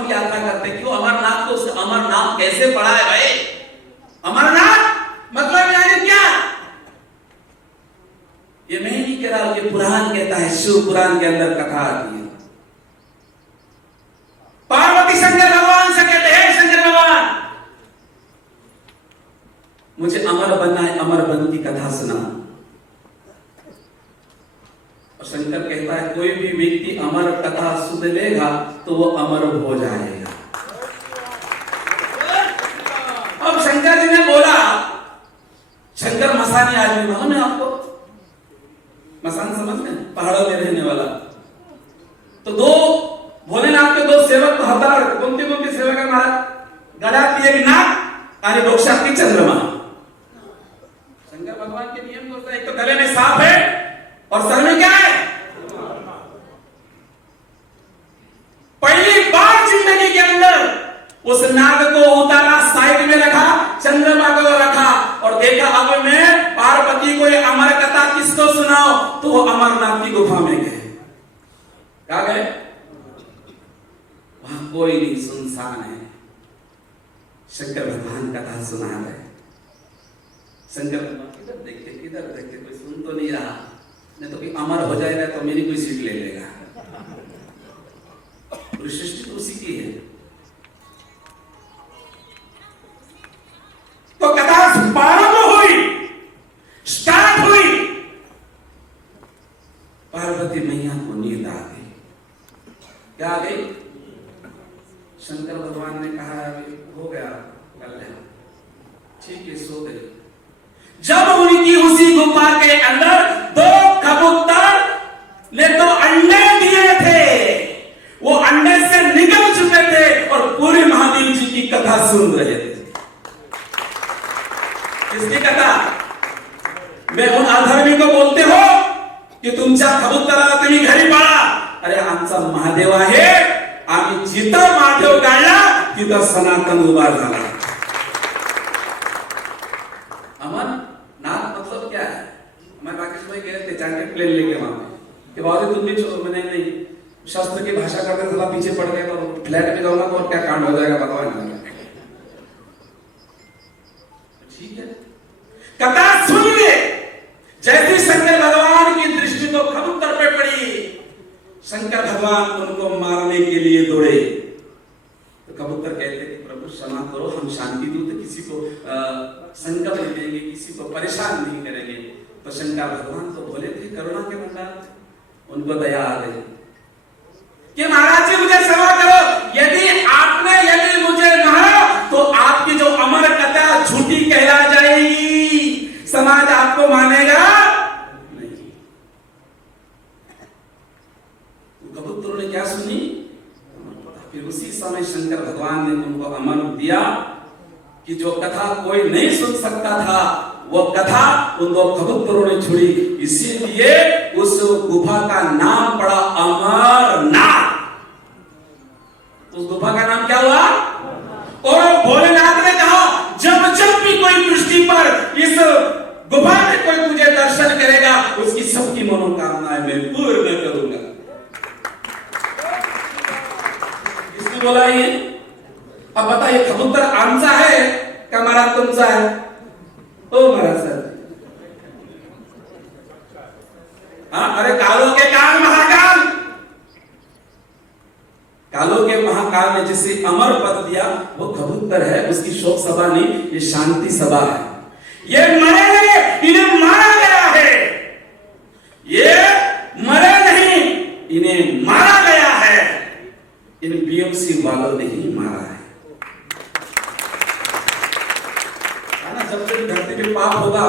हम यात्रा करते, क्यों अमरनाथ? तो उस अमरनाथ कैसे पड़ा है भाई? अमरनाथ मतलब यानी क्या? ये मैं नहीं कह रहा, ये पुराण कहता है, शिव पुराण के अंदर कथा आती है। पार्वती शंकर भगवान से कहते हैं, शंकर भगवान मुझे अमर बनना है, अमर बन की कथा सुना। और शंकर कहता है कोई भी व्यक्ति अमर कथा सुन लेगा तो वो अमर हो जाएगा। अब शंकर जी ने बोला, शंकर मसानी आदमी, मालूम है आपको? मसान समझते हैं, पहाड़ों में रहने वाला। तो दो भोलेनाथ के दो सेवक तो हतार, कौन ती सेवा का महाराज? गळ्यात एक नाग आणि डोक्यात की चंद्रमा। शंकर भगवान के नियम होता है, एक तो गले में सांप है और सर में क्या है? पहली बार जिंदगी के अंदर उस नाग को उतारा, साइड में रखा, चंद्रमा को रखा और देखा अब मैं पार्वती को ये अमर कथा किसको सुनाओ? तो वो अमरनाथ की गुफा में गए। क्या गए? वहां कोई नहीं, सुनसान है। शंकर भगवान कथा सुना रहे। शंकर भगवान किधर देखते, कोई सुन तो नहीं रहा, नहीं तो कोई अमर हो जाएगा तो मेरी कोई सीट ले लेगा। पूरी सृष्टि तो उसी की है। तो कथा प्रारंभ हुई, स्टार्ट हुई। पार्वती मैया को नींद आ गई। क्या आ गई? शंकर भगवान ने कहा अभी हो गया, कर ले, ठीक है, सो गए। जब उनकी उसी गुफा के अंदर दो कबूतर ने तो अंडे दिए थे, वो अंडे से निकल चुके थे और पूरे महादेव जी की कथा सुन रहे थे। किसकी कथा? मैं उन अधर्मी को बोलते हो की तुमच्या कबुतराला तुम्ही घरी पाळा, अरे आमचा महादेव आहे, आम्ही जिथं महादेव गाळला तिथं सनातन उभा झाला। अमरनाथ मतलब क्या है? हमारे राकेश भाई गए थे जैकेट प्लेन लेके वहां के बाद तुम भी मैंने नहीं शास्त्र की भाषा करते थोड़ा पीछे पड़ गए तो फ्लैट में जाऊंगा तो और क्या कांड हो जाएगा बताओ ना। ठीक है, कथा सुन ले। जैसे शंकर भगवान की दृष्टि तो कबूतर पे पड़ी, शंकर भगवान उनको मारने के लिए दौड़े। तो कबूतर कहते कि प्रभु क्षमा करो, हम शांति दूत, किसी को संकट नहीं देंगे, किसी को परेशान नहीं करेंगे। तो शंकर भगवान तो बोले थे करुणा के भंडार, उनको दया आ गई कि महाराज जी मुझे क्षमा करो, यदि मुझे मारा तो आपकी जो अमर कथा झूठी कहला जाएगी, समाज आपको मानेगा नहीं। कबूतरों ने क्या सुनी? फिर उसी समय शंकर भगवान ने उनको अमर दिया कि जो कथा कोई नहीं सुन सकता था वो कथा उन दो कबूतरों ने छुड़ी। इसीलिए उस गुफा का नाम पड़ा अमरनाथ। उस गुफा का नाम क्या हुआ? और भोलेनाथ ने कहा जब जब भी कोई पृथ्वी पर इस गुफा में कोई मुझे दर्शन करेगा उसकी सबकी मनोकामनाएं मैं पूर्ण करूंगा। किसने बोला ये? अब बताइए, कबूतर आमचा है क्या महाराज तुमचा है? ओ महाराज सर, हाँ, अरे कालों के काल महाकाल, कालों के महाकाल ने जिसे अमर पद दिया वो कबूतर है। उसकी शोक सभा नहीं, ये शांति सभा है। ये मरे नहीं, इन्हें मारा गया है। ये मरे नहीं, इन्हें मारा गया है। इन बीएमसी वालों ने ही मारा है। जब तक धरती पे पाप होगा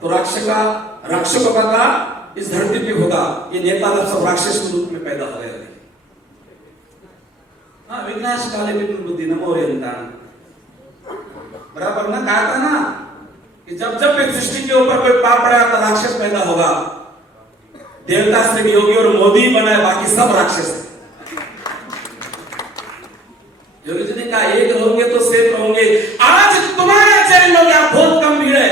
तो राक्षसों का इस धरती पे होगा। ये नेता लोग सब राक्षस रूप में पैदा हो गए। हाँ, विनाश काले विष्णु बुद्धि नमो यंतान, बराबर ना कहा था ना कि जब जब सृष्टि के ऊपर कोई पाप पड़ा तो राक्षस पैदा होगा। देवता सिर्फ योगी और मोदी बना है, बाकी सब राक्षस है। योगी जी ने कहा एक रहोगे तो सेफ रहोगे। आज तुम्हारे चैनल में क्या बहुत कम भीड़ है,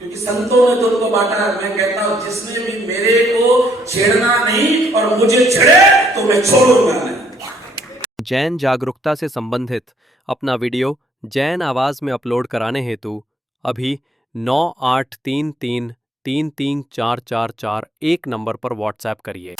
क्योंकि संतों ने तो उनको बांटा। मैं कहता हूं जिसने भी मेरे को छेड़ना नहीं और मुझे छेड़े तो मैं छोड़ूंगा नहीं। जैन जागरूकता से संबंधित अपना वीडियो जैन आवाज में अपलोड कराने हेतु अभी 9833334441 नंबर पर व्हाट्सएप करिए।